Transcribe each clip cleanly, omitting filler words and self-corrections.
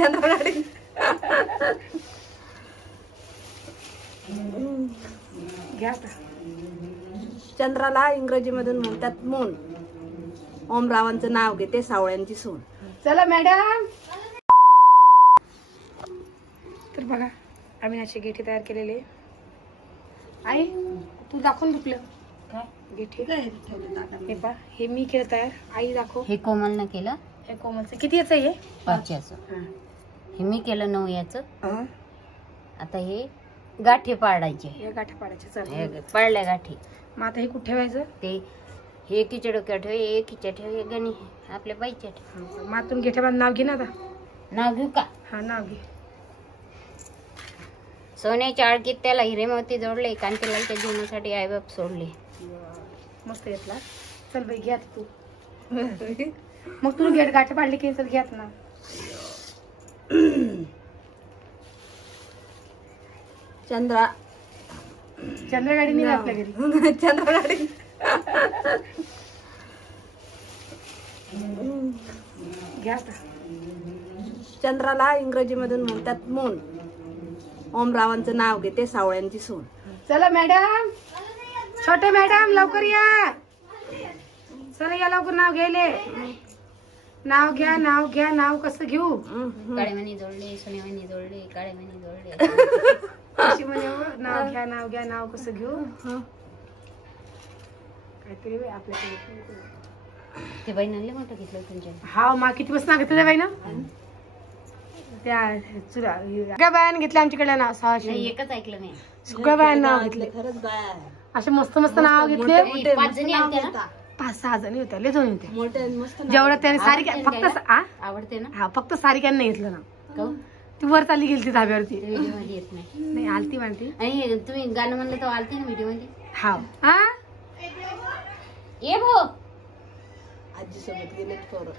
चंद्रगाडी घ्या. चंद्राला इंग्रजी मधून म्हणतात मून. ओमरावांचं नाव घेते सावळ्यांची सून. चला मॅडम. तर बघा आम्ही असे गेठे तयार केलेले. आई तू दाखवून दुखलं काय गेठे हे पा. हे मी केलं तयार. आई दाखव. हे कोमलनं केलं. हे कोमलचं किती याचं हे 5 याचं. हे मी केलं 9 याचं. आता हे गाठी पाडायचे. हे गाठी पाडायचे. चल हे पाडल्या गाठी. मग आता हे कुठे ठेवायचं. ते हे एकीच्या डोक्यात ठेव, एकीच्या ठेव, हे गणी आपल्या बाईच्या ठेव. मातून गेठ्याबाद नाव घे ना. आता नाव घेऊ का. हा नाव घे. सोन्याच्या आळकीत त्याला हिरे मोती जोडले, कांतीलालच्या जीवनासाठी आईबाप सोडले. मस्त येतला. चल बाई घ्या तू. मग तू गेट गाठी पाडली की चल घ्यात ना. चंद्रगाडी नाही आपल्या घरी. चंद्रगाडी घ्या. चंद्राला इंग्रजी मधून म्हणतात मून. ओमरावांचं नाव घेते सावळ्यांची सून. चला मॅडम. छोटे मॅडम लवकर या. चला या लवकर. नाव घ्यायले. नाव घ्या. नाव घ्या. नाव कसं घेऊ. काळे मणी जोडले, सोन्यामणी जोडले, काळे मणी जोडले. कशी म्हणे नाव घ्या. नाव घ्या. नाव कसं घेऊ. काहीतरी आपल्याकडे ते बाई आणले मोठं घेतलं तुमच्या. हा मा किती बस मागितलं त्या बाईनं. त्या बायानं घेतलं आमच्याकडे नाव. 600. एकच ऐकलं मी. सगळ्या बायांना नाव घेतले. असे मस्त मस्त नाव घेतले. 5 जणी आलत्या ना. 5-6 जणी होत्या. लय जणी होत्या. जेवढं त्याने सारी फक्त आवडते ना. हा फक्त सारिकांना घेतलं ना. ती वर चालली गेली धाब्यावरती. व्हिडिओ मध्ये येत नाही. आलती म्हणती. आणि तुम्ही गाणं म्हणलं तर आलते ना व्हिडिओ मध्ये. हा ये भो. आजी सोबत गेले पोरं.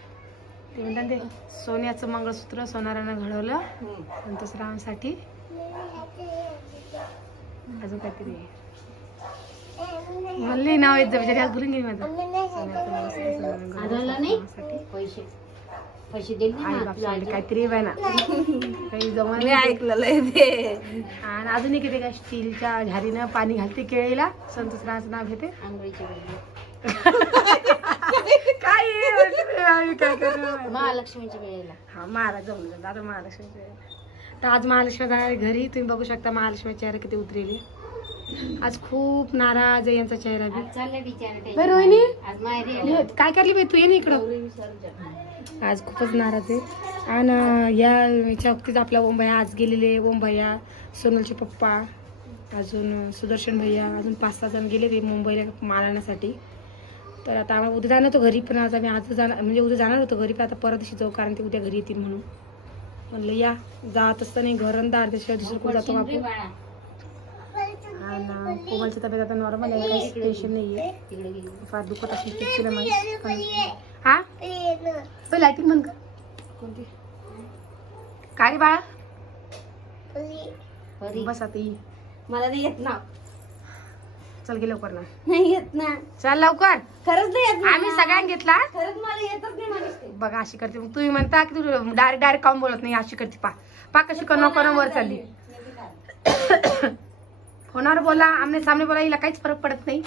ते म्हणतात ते सोन्याचं मंगळसूत्र सोनारानं घडवलं संतोषरावांसाठी. अजून काहीतरी मला नाव येत बिचारी आज भरून गेली माझं. पैसे पैसे दिले काहीतरी बाय ना. काही जमा ऐकलेलं ते. आणि अजून एक येते का स्टीलच्या झारीनं पाणी घालते केळीला. संतोषरावांचं नाव घेते. आंघोळीच्या काय करू. महालक्ष्मीच्या वेळेला. हा महाराज जमलं आता महालक्ष्मीच्या वेळेला. तर आज महालक्ष्मी घरी तुम्ही बघू शकता महालक्ष्मी चेहरा किती उतरेली. आज खूप नाराज आहे यांचा चेहरा बी. रोहिणी काय करली बाई तू. ये ना इकडं. आज खूपच नाराज आहे. आणि याच्या बाबतीत आपला ओम भैया आज गेलेले. ओम भैया, सोनलचे पप्पा, अजून सुदर्शन भैया, अजून 5-6 जण गेले ते मुंबईला माल आणण्यासाठी. तर आता आम्हाला उद्या जाणार होतो घरी. पण आज आम्ही आज जाणार म्हणजे उद्या जाणार होतो घरी. पण आता परत दिवशी जाऊ कारण ते उद्या घरी येतील म्हणून म्हणलं या. जात असताना घरंदार त्याशिवाय दुसरं कोण जातो बापू. आणि कोमलची तब्येत आता नॉर्मल आहे. काही टेन्शन नाहीये. फार दुखत असेल चिडचिड माहिती. हा लाईटिंग बंद कर. कोणती काय बाळा. बस आता ये. मला नाही येत ना. चल गे लवकर. ना नाही येत ना. चल लवकर. खरंच नाही येत. आम्ही सगळ्यांनी घेतला. खरंच मला येतच नाही. बघा अशी करते. मग तुम्ही म्हणता की तू डायरेक्ट काऊन बोलत नाही. अशी करते. पा कशी करणं वर चालली. फोनावर बोला आमने सामने बोला. हिला काहीच फरक पडत नाही.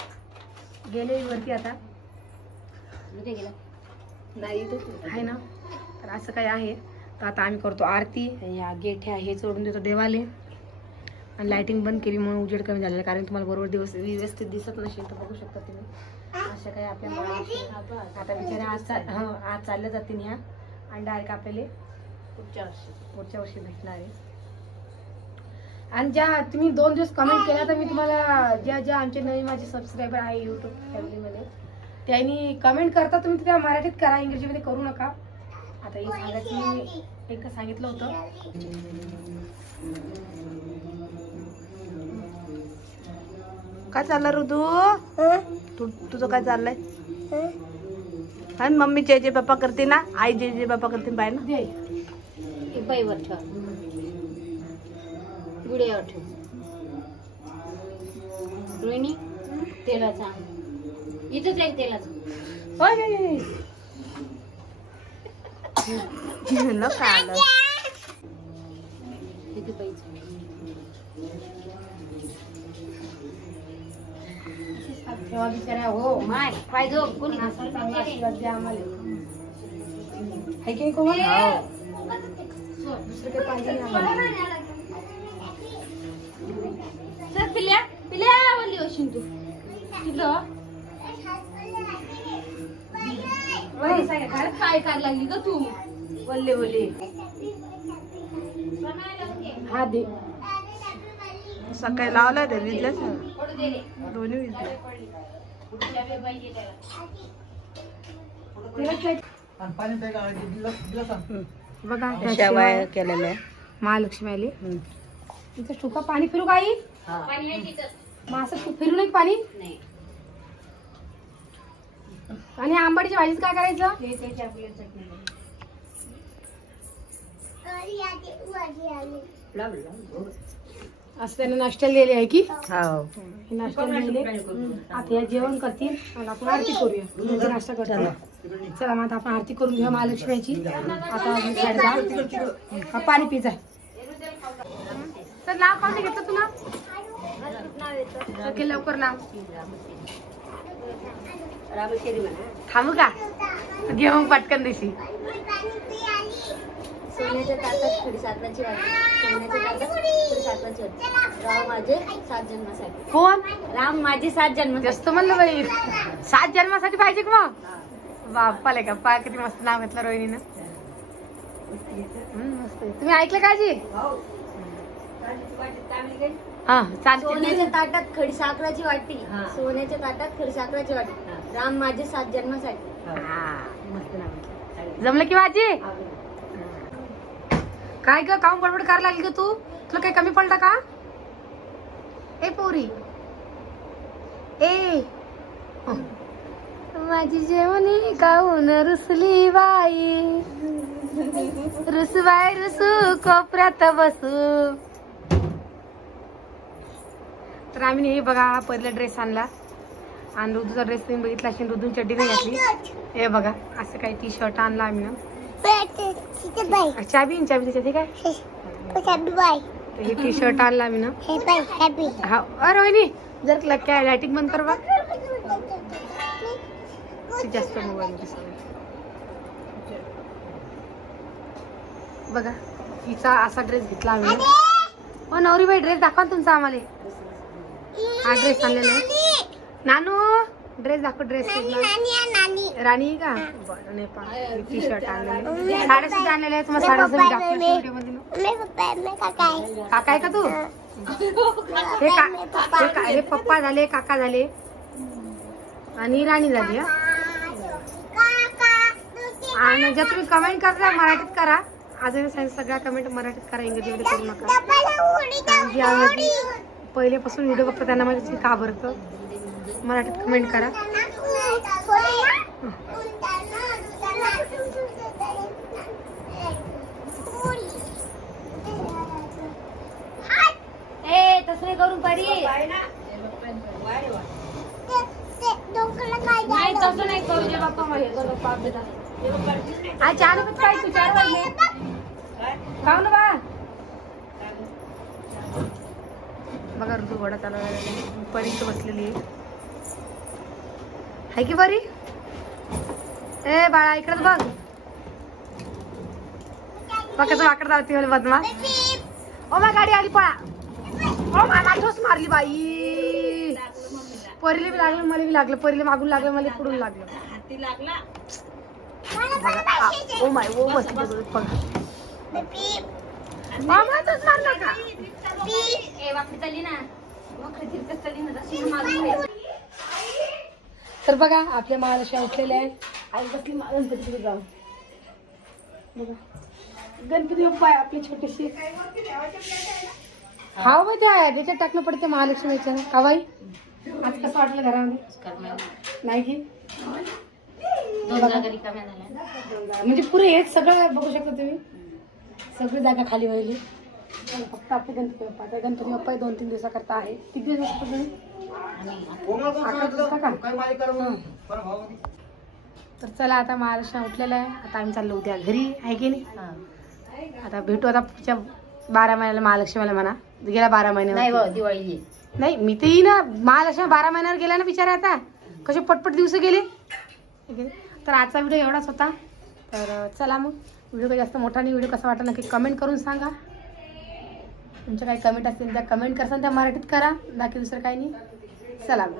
गेले वरती आता आहे ना. तर असं काही आहे. तर आता आम्ही करतो आरती. या गेठ्या हे सोडून देतो देवाले. आणि लाइटिंग बंद केली म्हणून उजेड कमी झालेला. कारण तुम्हाला बरोबर दिवस व्यवस्थित दिसत नसेल तर बघू शकता तुम्ही. अशा काही आपल्या आता बिचारे आज चालल्या जातील ह्या. आणि डायरेक्ट आपल्याला पुढच्या वर्षी भेटणार आहे. आणि ज्या तुम्ही 2 दिवस कमेंट केला तर मी तुम्हाला ज्या आमचे नवीन माझे सबस्क्रायबर आहे युट्यूब फॅमिलीमध्ये त्यांनी कमेंट करता तुम्ही त्या मराठीत करा. इंग्रजीमध्ये करू नका. आता हे सांगायचं मी एक सांगितलं होतं. काय चाललं ऋतू. तुझं काय चाललंय. आणि मम्मी जय जय बाप्पा करते ना. आई जय जय बाप्पा करते बाय ना. बाईवर ठेव. गुड्यावर ठेव. रोहिणी तेलाचा इथंच आहे तेलाचं. काय किती पैसे तेव्हा बिचारा हो माय पाय जो कोणी असा चांगला आशीर्वाद द्या आम्हाला. है की नाही कोमल? दुसरं काही पाहिजे नाही आम्हाला. सर पिल्या पिल्या वल्ली होशील तू तिथं काय काय लागली ग तू वल्ले वल्ले हा दे. सकाळी लावलाय ते विजल्याच दोन्ही विजले. बघा त्या शेवया शेवया केलेल्या महालक्ष्मी आली. तिथं सुका पाणी फिरू काही मग असं फिरू नाही पाणी. आणि आंबाडीची भाजीच काय करायचं असं त्याने नाश्त्याला दिले आहे की हे नाश्त्याला दिले. आता या जेवण करतील आणि आपण आरती करूया. म्हणजे नाश्ता करतो. चला मग आता आपण आरती करून घेऊया महालक्ष्मीची. आता पाणी पिजा. तर नाव कोणते घेतलं तुला लवकर नाव थांबू का घेऊन पटकन दिशी. सोन्याच्या ताटात खडीसाखराची वाटी सोन्याच्या ताटात खडीसाखराची वाटी राम माझे 7 जन्मासाठी. कोण राम माझे 7 जन्म जास्त म्हणलं बाई 7 जन्मासाठी पाहिजे का मग. बाप्पाले का पा किती मस्त नाव घेतलं रोहिणीनं. मस्त. तुम्ही ऐकलं का जी? हा चालते. सोन्याच्या ताटात खडीसाखराची वाटी सोन्याच्या ताटात खडीसाखराची वाटी राम माझे 7 जन्मासाठी. मस्त नाव घेतलं. जमलं की माझी काय ग काम बडबड करायला लागली ग तू. तुला काही कमी पडलं का ए पोरी ए माझी जेवणी गाऊन रुसली बाई रुसबाई रुसू कोपऱ्यात बसू. तर आम्ही हे बघा पहिला ड्रेस आणला आणि रुदूचा ड्रेस तुम्ही बघितला असेल. रुदून चड्डी नाही घातली. हे बघा असं काही टी शर्ट आणला आम्ही ना. चाबी चाबी त्याच्यात काय हे टी शर्ट आणला आम्ही ना. हा रोहिणी जर काय लाइटिंग बंद कर बा. जास्त मोबाईल बघा हिचा असा ड्रेस घेतला आम्ही. हो नवरीबाई ड्रेस दाखवा तुमचा आम्हाला. हा ड्रेस आणलेला आहे. नानू ड्रेस दाखव. ड्रेस राणी का बरं नाही टी शर्ट आणलेले. साड्या सुद्धा आणलेल्या आहेत. तुम्हाला साड्या काका आहे का तू. हे पप्पा झाले काका झाले आणि राणी झाली. आणि जर तुम्ही कमेंट करता मराठीत करा. अजून सगळ्या कमेंट मराठीत करा. इंग्रजीमध्ये करू नका. पहिल्यापासून व्हिडिओ बघता त्यांना माहिती का बरं मराठीत कमेंट करा. तसं नाही करून पारी नाही तसं नाही करू जे बाप्पा मला आज 4 रुपये काय तू 4 वाजले खाऊ ना बा. बघा ऋतू घोडा चालू परी बसलेली आहे की बरी. ए बाळा इकडे बघ कसं वाकड जाते बदमा. ओ मा गाडी आली पळा. ओ मला ठोस मारली बाई. परीला बी लागलं मला बी लागलं. परीला मागून लागलं मला पुढून लागलं. ओ माय ओ मस्त मारला का. तर बघा आपल्या महाराष्ट्र उठलेल्या आहे. आई बसली गणपतीकडे जाऊन बघा. गणपती बाप्पा आहे आपली छोटीशी. हा बाई त्याच्यात टाकणं पडते महालक्ष्मीच्या का बाई. आज कसं वाटलं घरामध्ये नाही की म्हणजे पुरे हेच सगळं बघू शकता तुम्ही. सगळी जागा खाली व्हायली. फक्त आपले गणपती बाप्पा. आता गणपती बाप्पा 2-3 दिवसाकरता आहे. किती दिवस असतो तुम्ही 11 दिवस का. तर चला आता महाराष्ट्र उठलेला आहे. आता आम्ही चाललो उद्या घरी आहे की नाही. आता भेटू आता पुढच्या 12 महिन्याला महालक्ष्मीला म्हणा, गेल्या 12 नाही महिन्यावर हो दिवाळी येईल. नाही मी ते ना महालक्ष्मी 12 महिन्यावर गेल्या ना बिचारा, आता कसे पटपट दिवस गेले. ठीक आहे, तर आजचा व्हिडिओ एवढाच होता. तर चला मग, व्हिडिओ काही जास्त मोठा नाही, व्हिडिओ कसा वाटला नक्की कमेंट करून सांगा. तुमच्या काही कमेंट असतील त्या कमेंट करसान त्या मराठीत करा, बाकी दुसरं काही नाही. चला मग.